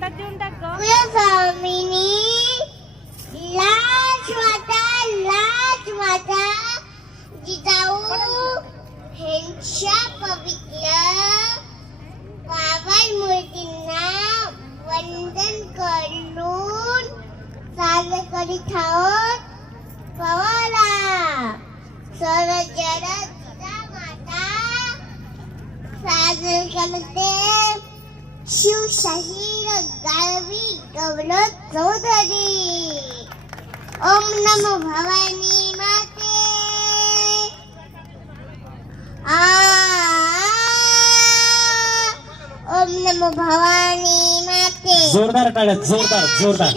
हातात देऊन टाक लाज माता लाज माता. जिजाऊ ह्यांच्या पवित्र बाबा मूर्तींना वंदन करून साजर करीत आहोत. पवाला सर्व जरा जिजा माता साजर करते. शिव शहीर गावी गवलो चौधरी. ओम नमो भवानी माते. आ ओम नमो भवानी माते. जोरदार टाळ्या जोरदार जोरदार.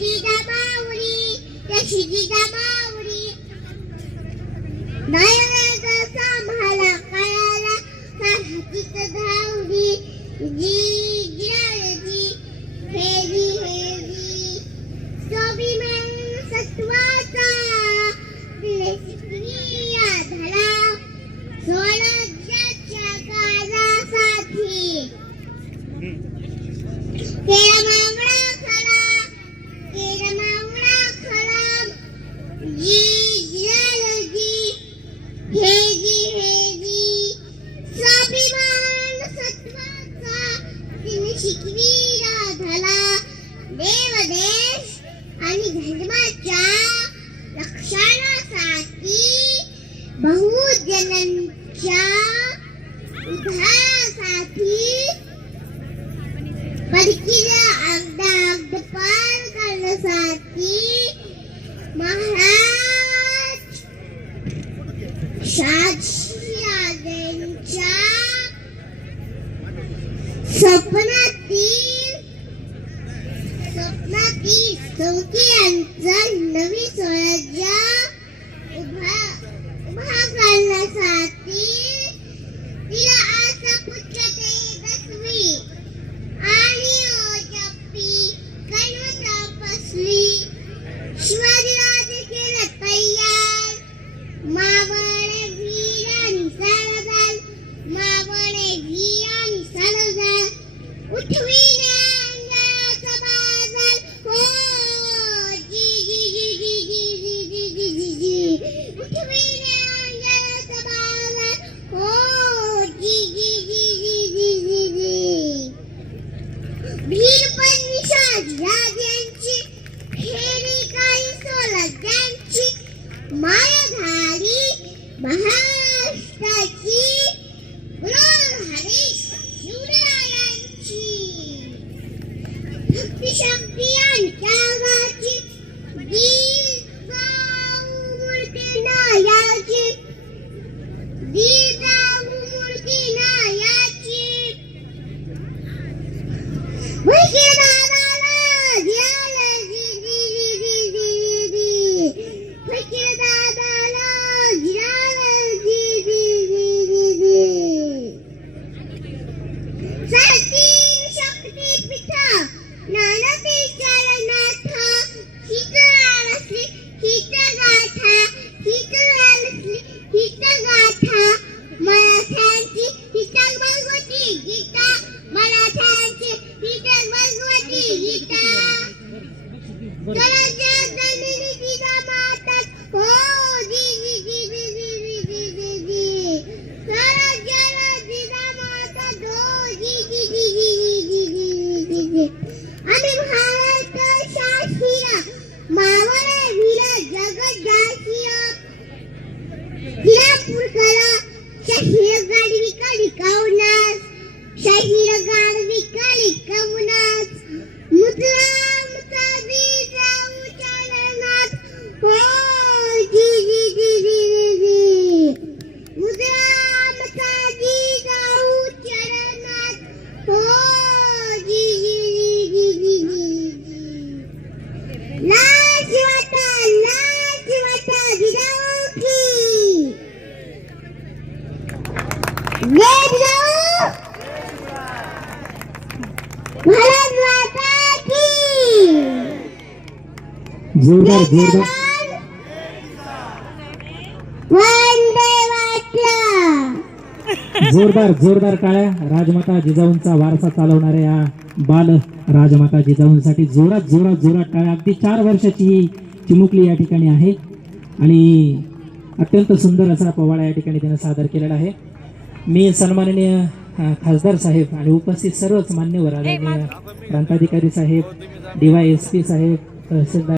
यशोजीदा माऊली यशोजीदा माऊली नाही सांभाळा कळाला धावली जी आणि धर्माच्या रक्षणासाठी बहुजनांच्या उद्धारासाठी परकीला अगदा अगदपार करण्यासाठी महाराज शाजी राजांच्या स्वप्न Maha जोरदार जोरदार. जोरदार जोरदार टाळ्या. राजमाता जिजाऊंचा वारसा चालवणाऱ्या या बाल राजमाता जिजाऊंसाठी जोरात जोरात जोरात टाळ्या. अगदी चार वर्षाची ही चिमुकली या ठिकाणी आहे. आणि अत्यंत सुंदर असा पोवाडा या ठिकाणी त्यानं सादर केलेला आहे. मी सन्माननीय खासदार साहेब आणि उपस्थित सर्वच मान्यवर आदरणीय प्रांताधिकारी साहेब डी वाय एस पी साहेब तहसीलदार